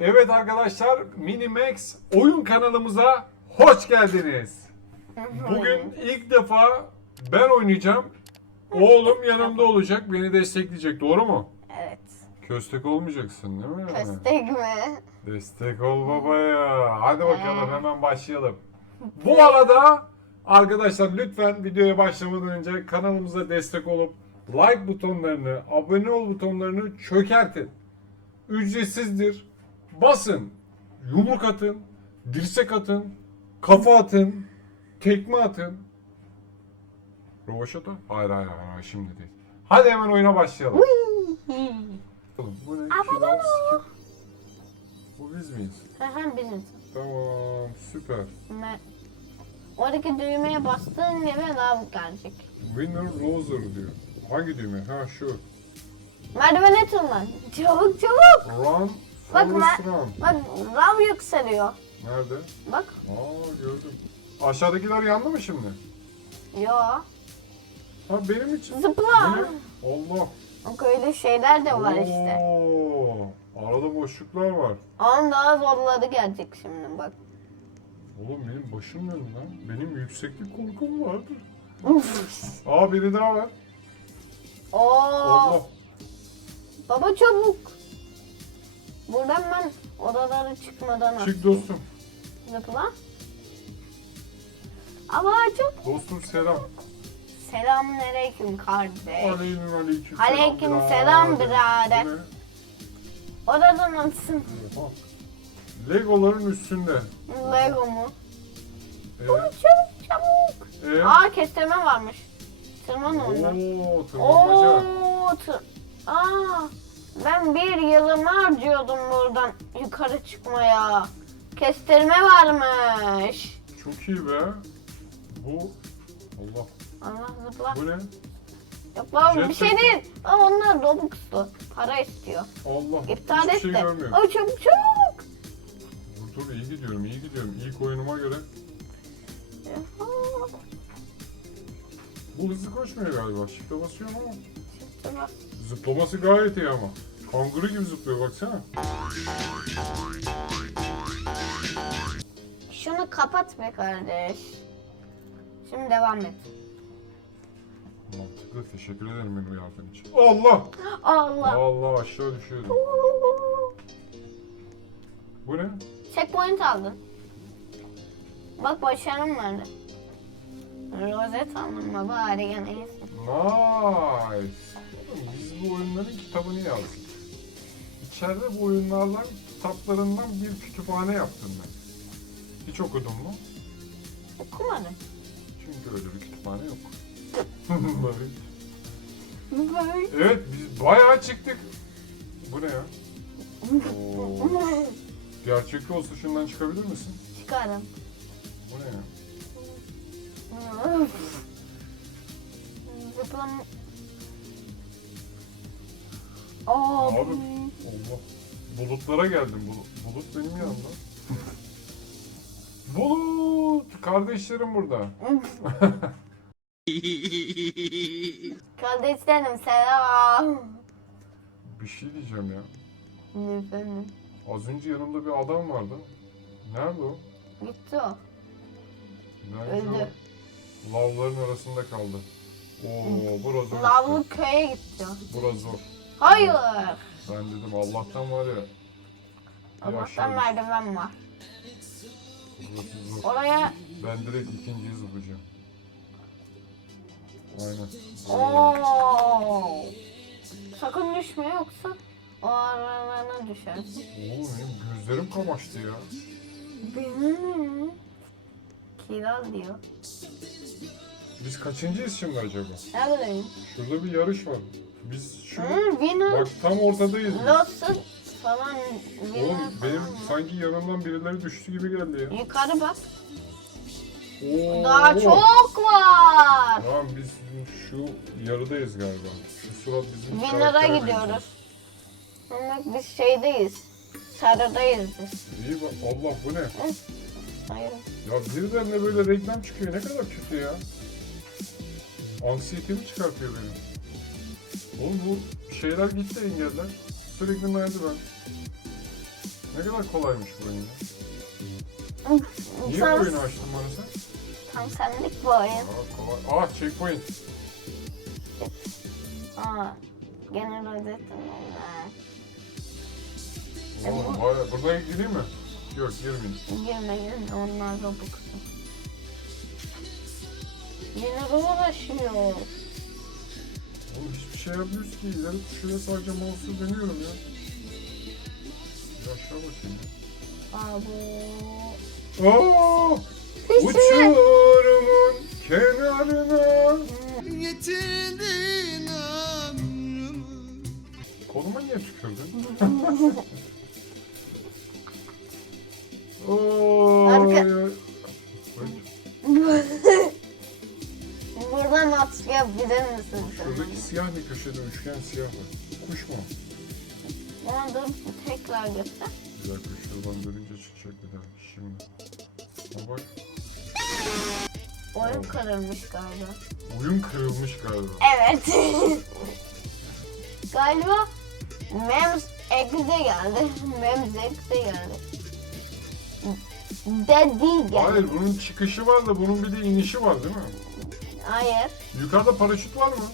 Evet arkadaşlar Minimax oyun kanalımıza hoş geldiniz. Bugün ilk defa ben oynayacağım. Oğlum yanımda olacak, beni destekleyecek. Doğru mu? Evet. Köstek olmayacaksın değil mi? Köstek mi? Destek ol babaya. Hadi bakalım hemen başlayalım. Bu arada arkadaşlar lütfen videoya başlamadan önce kanalımıza destek olup like butonlarını, abone ol butonlarını çökertin. Ücretsizdir. Basın. Yumruk atın, dirsek atın, kafa atın, tekme atın. Rovaşata? Hayır hayır hayır şimdi değil. Hadi hemen oyuna başlayalım. Bu ne? Bu biz miyiz? Hemen biziz. Tamam süper. Ben... Oradaki düğmeye bastığın gibi lav gelecek. Winner loser diyor. Hangi düğme? Ha şu. Merdivene tırman. Çabuk çabuk. Run, Bak Forest ben- run. Bak lav yükseliyor. Nerede? Bak. Aa gördüm. Aşağıdakiler yandı mı şimdi? Yo. Ha benim için. Bu Zıpla. ne? Allah. Bak öyle şeyler de var işte. Oo, Arada boşluklar var. Onun daha zorları gelecek şimdi bak. Oğlum benim başım döndü lan. Benim yükseklik korkum vardı. Aa biri daha var. Oo. Allah. Baba çabuk. Buradan ben odaları çıkmadan Çık dostum. Zıpla. Ama çok Dostum selam. Selamünaleyküm kardeş. Aleyküm aleyküm Aleyküm selam birader. Bu? Odadan. Oha. Legoların üstünde. Lego mu? Ee, Çabuk çabuk. ee? Aa kestirme varmış. Tırman ondan. Oo, tırmanmaca. Oo, tır... Aa, ben bir yılımı harcıyordum buradan yukarı çıkmaya. Kestirme varmış. Çok iyi be. Bu Allah. Allah zıpla. Bu ne? Yok lan bir Jet şey değil. Ama onlar Robux'tu. Para istiyor. Allah. İptal Hiçbir et şey de. görmüyorum. Ay çabuk çabuk. Dur dur iyi gidiyorum iyi gidiyorum. İlk oyunuma göre. Bu hızlı koşmuyor galiba. Shift'e basıyorum ama. Tamam. Zıplaması gayet iyi ama. Kanguru gibi zıplıyor baksana. Şunu kapat be kardeş. Şimdi devam et. Mantıklı. Teşekkür ederim beni uyardığın için. Allah! Allah. Allah aşağı düşüyordum. Bu ne? Checkpoint aldın. Bak başarım vardı. Rozet aldın baba hadi gene iyisin. Nice. Oğlum bu oyunların kitabını yazdık. İçeride bu oyunlardan kitaplarından bir kütüphane yaptım ben. Hiç okudun mu? Okumadım. Çünkü öyle bir kütüphane yok. Böyle. evet biz bayağı çıktık. Bu ne ya? Oo. Gerçekçi olsa şundan çıkabilir misin? Çıkarım. Bu ne ya? Zıplam. Aa, Abi Allah. Bulutlara geldim. Bulut, bulut benim yanımda. Bulut! Kardeşlerim burada. Kardeşlerim selam. Bir şey diyeceğim ya. Efendim. Az önce yanımda bir adam vardı. Nerede o? Gitti o. Bence Öldü. o lavların arasında kaldı. Oo, burası. Lavlı köye gitti o. Burası zor. Hayır. Ben dedim Allah'tan var ya. Allah'tan düştüm. merdiven var. Burası zor. Oraya Ben direkt ikinciyi zıplayacağım. Aynen. Oo. Sakın düşme yoksa o aralarına düşersin. Oğlum benim gözlerim kamaştı ya. Benim Kiral diyor. Biz kaçıncıyız şimdi acaba? Neredeyim? Şurada bir yarış var. Biz şu Hı, winner. bak tam ortadayız. biz. Los'un falan Oğlum benim falan sanki yanımdan birileri düştü gibi geldi ya. Yukarı bak. Oo. Daha çok var. Tamam biz şu yarıdayız galiba. Şu surat bizim Winner'a karaktere gidiyoruz. Bak biz şeydeyiz. Sarıdayız biz. benziyor. İyi bak Allah bu ne? Hayır. Ya birden de böyle reklam çıkıyor ne kadar kötü ya. Anksiyetemi çıkartıyor benim. Oğlum bu şeyler gitti engeller. Sürekli merdiven. Ne kadar kolaymış bu oyun ya. Niye bu oyunu açtın bana sen? tam senlik bu oyun. Aa, kolay. Ah checkpoint. Aa, gene rozetim oldu. Oğlum baya buradan gireyim mi? Yok girmeyeyim. Girme girme onlar kısım. Yine uğraşıyor. Oğlum hiçbir şey yapmıyoruz ki. İleri tuşuyla sadece mouse'u dönüyorum ya. Bir aşağı bakayım. Abo. Aa! Peşine. Uçurumun kenarına. Getirdin ömrümü Koluma niye tükürdün? misin sen? Şuradaki siyah ne köşede üçgen siyah var. Kuş mu? Ona dur tekrar göster. Bir dakika şuradan dönünce çıkacak bir daha. Şimdi. Ha bak. Oyun kırılmış galiba. Oyun kırılmış galiba. Evet. galiba Mems X'de geldi. Mems X'de geldi. De değil geldi. Hayır bunun çıkışı var da bunun bir de inişi var değil mi? Hayır. Yukarıda paraşüt var mı?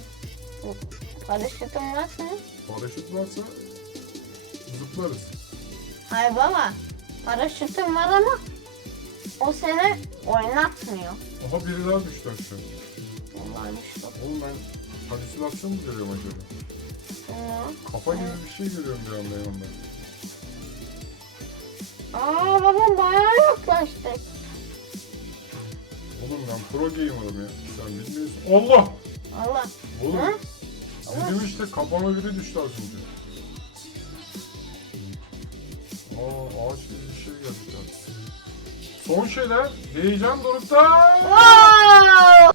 Paraşütün var mı? Paraşüt varsa zıplarız. Hayır baba. Paraşütün var ama o seni oynatmıyor. Aha biri daha düştü aşağı. Vallahi işte. Oğlum ben halüsinasyon mu görüyorum acaba? Hı. Kafa gibi bir şey görüyorum bir anda yanımda. Aa baba bayağı yaklaştık. Oğlum ben pro gamer'ım ya. Sen bilmiyorsun. Allah! Allah. Oğlum. Hı? Dedim işte kafama biri düştü az önce. Aa ağaç gibi bir şey geldi. Son şeyler. Heyecan dorukta. Wow!